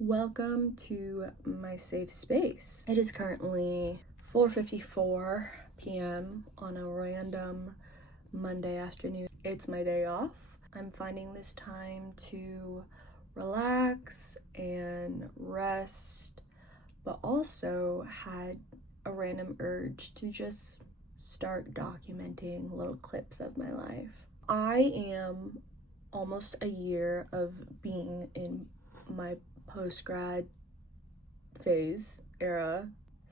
Welcome to my safe space. It is currently 4:54 p.m. on a random Monday afternoon. It's my day off. I'm finding this time to relax and rest, but also had a random urge to just start documenting little clips of my life. I am almost a year of being in my post-grad phase, era,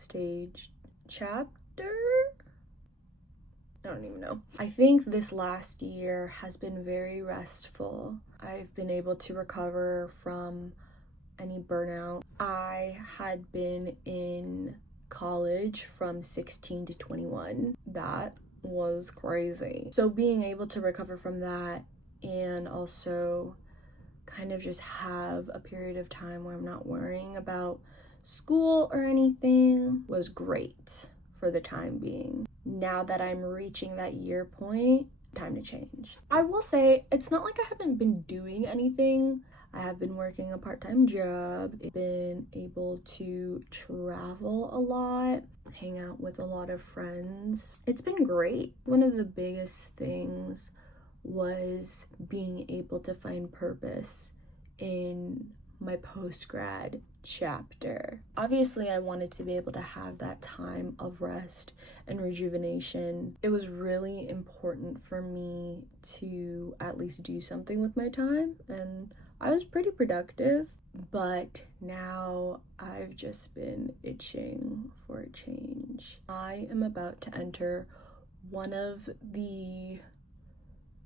stage, chapter? I don't even know. I think this last year has been very restful. I've been able to recover from any burnout. I had been in college from 16 to 21. That was crazy. So being able to recover from that and also kind of just have a period of time where I'm not worrying about school or anything was great for the time being. Now that I'm reaching that year point, time to change. I will say it's not like I haven't been doing anything. I have been working a part-time job, been able to travel a lot, hang out with a lot of friends. It's been great. One of the biggest things was being able to find purpose in my post-grad chapter. Obviously, I wanted to be able to have that time of rest and rejuvenation. It was really important for me to at least do something with my time, and I was pretty productive, but now I've just been itching for a change. I am about to enter one of the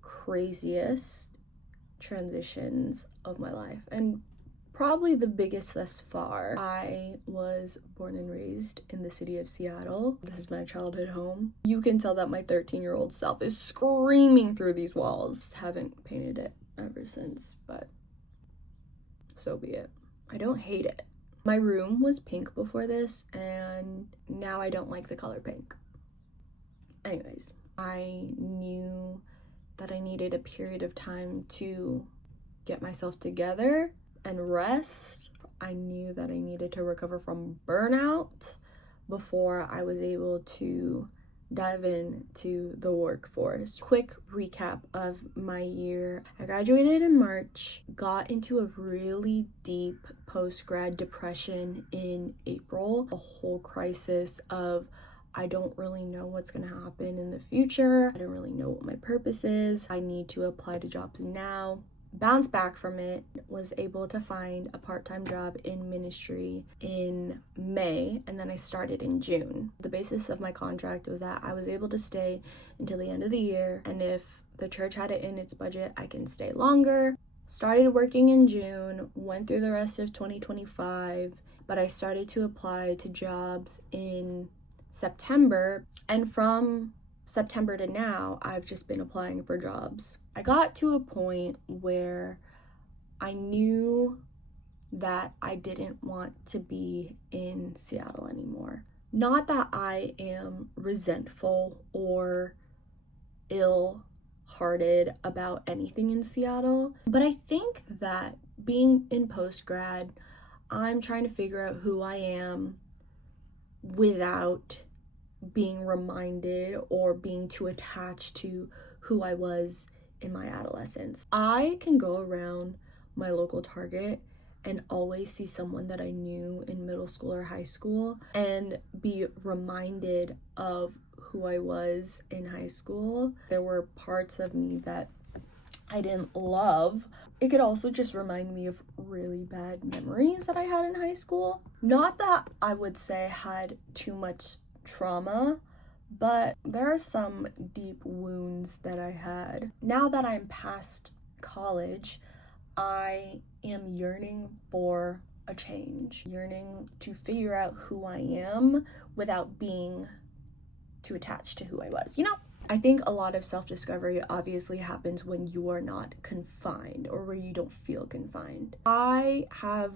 craziest transitions of my life, and probably the biggest thus far. I was born and raised in the city of Seattle. This is my childhood home. You can tell that my 13-year-old self is screaming through these walls. Haven't painted it ever since, but so be it. I don't hate it. My room was pink before this, and now I don't like the color pink. Anyways, I knew that I needed a period of time to get myself together and rest. I knew that I needed to recover from burnout before I was able to dive into the workforce. Quick recap of my year. I graduated in March, got into a really deep post-grad depression in April, a whole crisis of I don't really know what's gonna happen in the future. I don't really know what my purpose is. I need to apply to jobs now. Bounced back from it, was able to find a part-time job in ministry in May, and then I started in June. The basis of my contract was that I was able to stay until the end of the year, and if the church had it in its budget, I can stay longer. Started working in June, went through the rest of 2025, but I started to apply to jobs in September, and from September to now, I've just been applying for jobs. I got to a point where I knew that I didn't want to be in Seattle anymore. Not that I am resentful or ill-hearted about anything in Seattle, but I think that being in post-grad, I'm trying to figure out who I am without being reminded or being too attached to who I was in my adolescence. I can go around my local Target and always see someone that I knew in middle school or high school and be reminded of who I was in high school. There were parts of me that I didn't love. It could also just remind me of really bad memories that I had in high school. Not that I would say I had too much trauma, but there are some deep wounds that I had. Now that I'm past college, I am yearning for a change, yearning to figure out who I am without being too attached to who I was. I think a lot of self-discovery obviously happens when you are not confined or where you don't feel confined. I have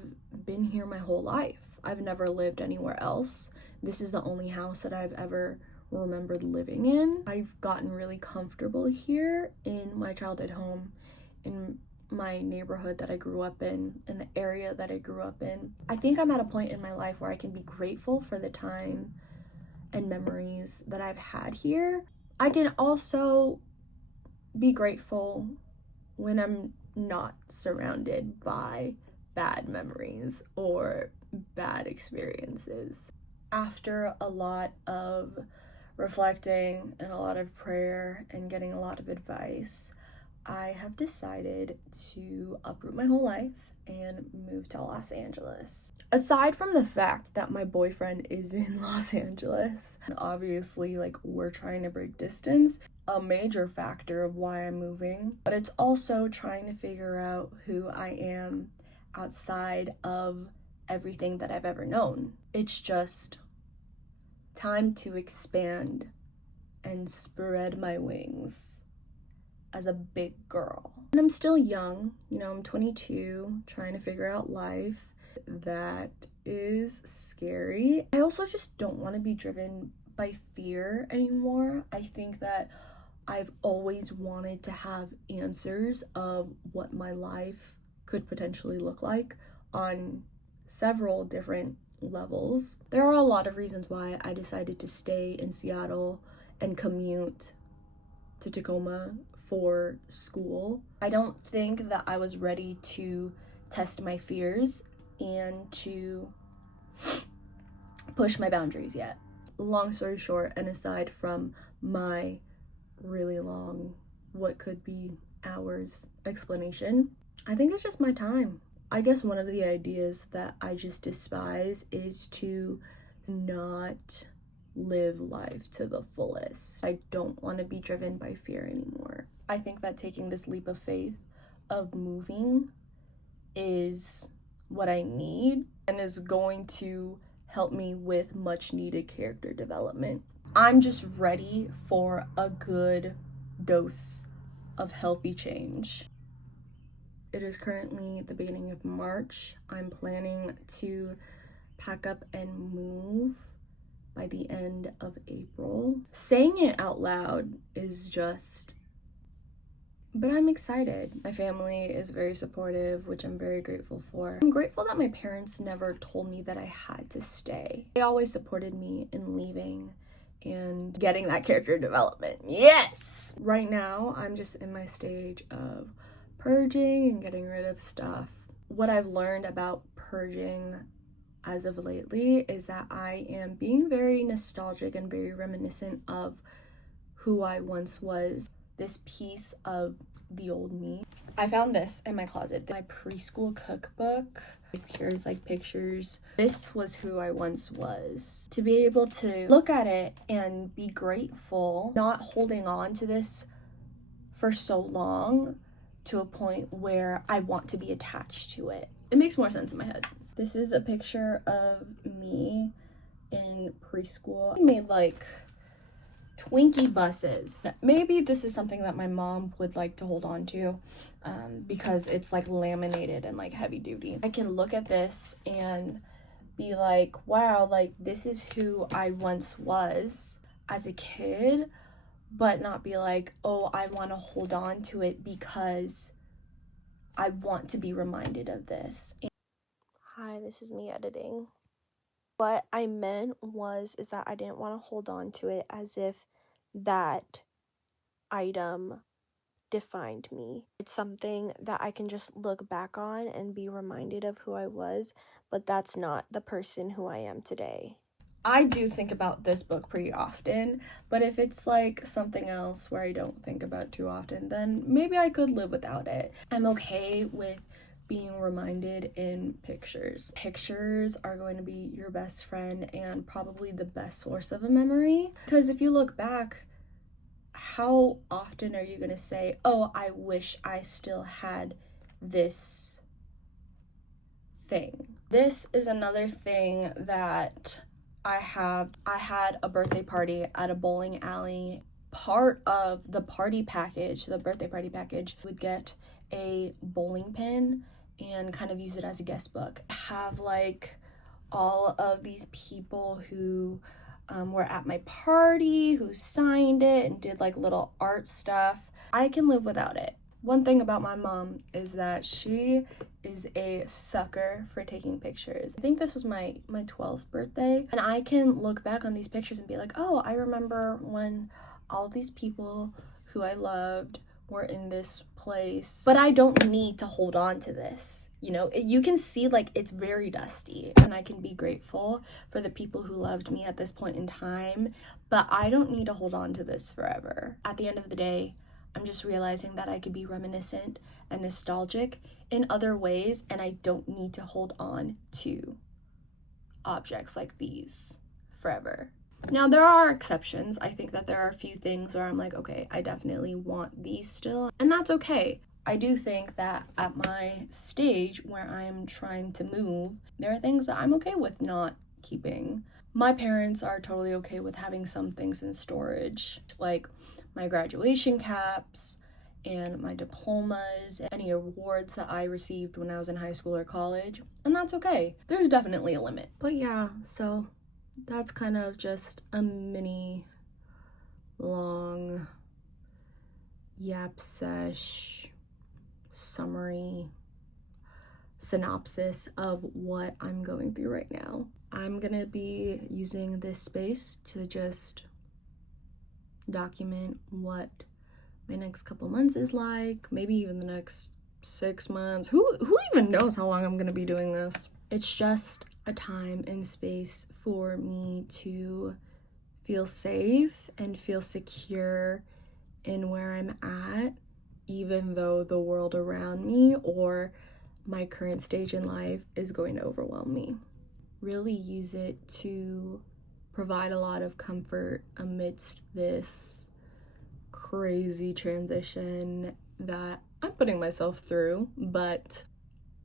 been here my whole life. I've never lived anywhere else. This is the only house that I've ever remembered living in. I've gotten really comfortable here in my childhood home, in my neighborhood that I grew up in the area that I grew up in. I think I'm at a point in my life where I can be grateful for the time and memories that I've had here. I can also be grateful when I'm not surrounded by bad memories or bad experiences. After a lot of reflecting and a lot of prayer and getting a lot of advice, I have decided to uproot my whole life and move to Los Angeles. Aside from the fact that my boyfriend is in Los Angeles, obviously, like, we're trying to break distance, a major factor of why I'm moving, but it's also trying to figure out who I am outside of everything that I've ever known. It's just time to expand and spread my wings as a big girl. And I'm still young, I'm 22, trying to figure out life. That is scary. I also just don't want to be driven by fear anymore. I think that I've always wanted to have answers of what my life could potentially look like on several different levels. There are a lot of reasons why I decided to stay in Seattle and commute to Tacoma for school. I don't think that I was ready to test my fears and to push my boundaries yet. Long story short, and aside from my really long, what could be hours explanation, I think it's just my time. I guess one of the ideas that I just despise is to not live life to the fullest. I don't want to be driven by fear anymore. I think that taking this leap of faith of moving is what I need and is going to help me with much needed character development. I'm just ready for a good dose of healthy change. It is currently the beginning of March. I'm planning to pack up and move by the end of April. Saying it out loud is just, but I'm excited. My family is very supportive, which I'm very grateful for. I'm grateful that my parents never told me that I had to stay. They always supported me in leaving and getting that character development. Yes! Right now, I'm just in my stage of purging and getting rid of stuff. What I've learned about purging as of lately is that I am being very nostalgic and very reminiscent of who I once was. This piece of the old me. I found this in my closet, my preschool cookbook. Here's like pictures. This was who I once was. To be able to look at it and be grateful, not holding on to this for so long to a point where I want to be attached to it. It makes more sense in my head. This is a picture of me in preschool. I made like Twinkie buses. Maybe this is something that my mom would like to hold on to because it's like laminated and like heavy duty. I can look at this and be like, wow, like this is who I once was as a kid, but not be like, oh, I want to hold on to it because I want to be reminded of this. Hi, this is me editing. What I meant is that I didn't want to hold on to it as if that item defined me. It's something that I can just look back on and be reminded of who I was, but that's not the person who I am today. I do think about this book pretty often, but if it's like something else where I don't think about too often, then maybe I could live without it. I'm okay with being reminded in pictures. Pictures are going to be your best friend and probably the best source of a memory. Because if you look back, how often are you going to say, oh, I wish I still had this thing? This is another thing that I had a birthday party at a bowling alley. Part of the party package, the birthday party package, would get a bowling pin and kind of use it as a guest book. Have like all of these people who were at my party, who signed it and did like little art stuff. I can live without it. One thing about my mom is that she is a sucker for taking pictures. I think this was my 12th birthday, and I can look back on these pictures and be like, oh, I remember when all these people who I loved were in this place. But I don't need to hold on to this. You know, you can see like it's very dusty, and I can be grateful for the people who loved me at this point in time, but I don't need to hold on to this forever. At the end of the day, I'm just realizing that I could be reminiscent and nostalgic in other ways, and I don't need to hold on to objects like these forever. Now, there are exceptions. I think that there are a few things where I'm like, okay, I definitely want these still, and that's okay. I do think that at my stage where I'm trying to move, there are things that I'm okay with not keeping. My parents are totally okay with having some things in storage, like my graduation caps and my diplomas, any awards that I received when I was in high school or college, and that's okay. There's definitely a limit. But yeah, so that's kind of just a mini long yap sesh summary synopsis of what I'm going through right now. I'm gonna be using this space to just document what my next couple months is like, maybe even the next 6 months. Who even knows how long I'm gonna be doing this? It's just a time and space for me to feel safe and feel secure in where I'm at, even though the world around me or my current stage in life is going to overwhelm me. Really use it to provide a lot of comfort amidst this crazy transition that I'm putting myself through, but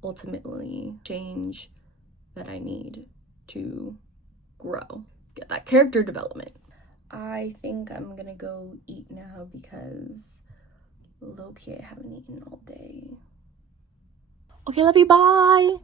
ultimately change that I need to grow, get that character development. I think I'm gonna go eat now because low-key I haven't eaten all day. Okay, love you, bye!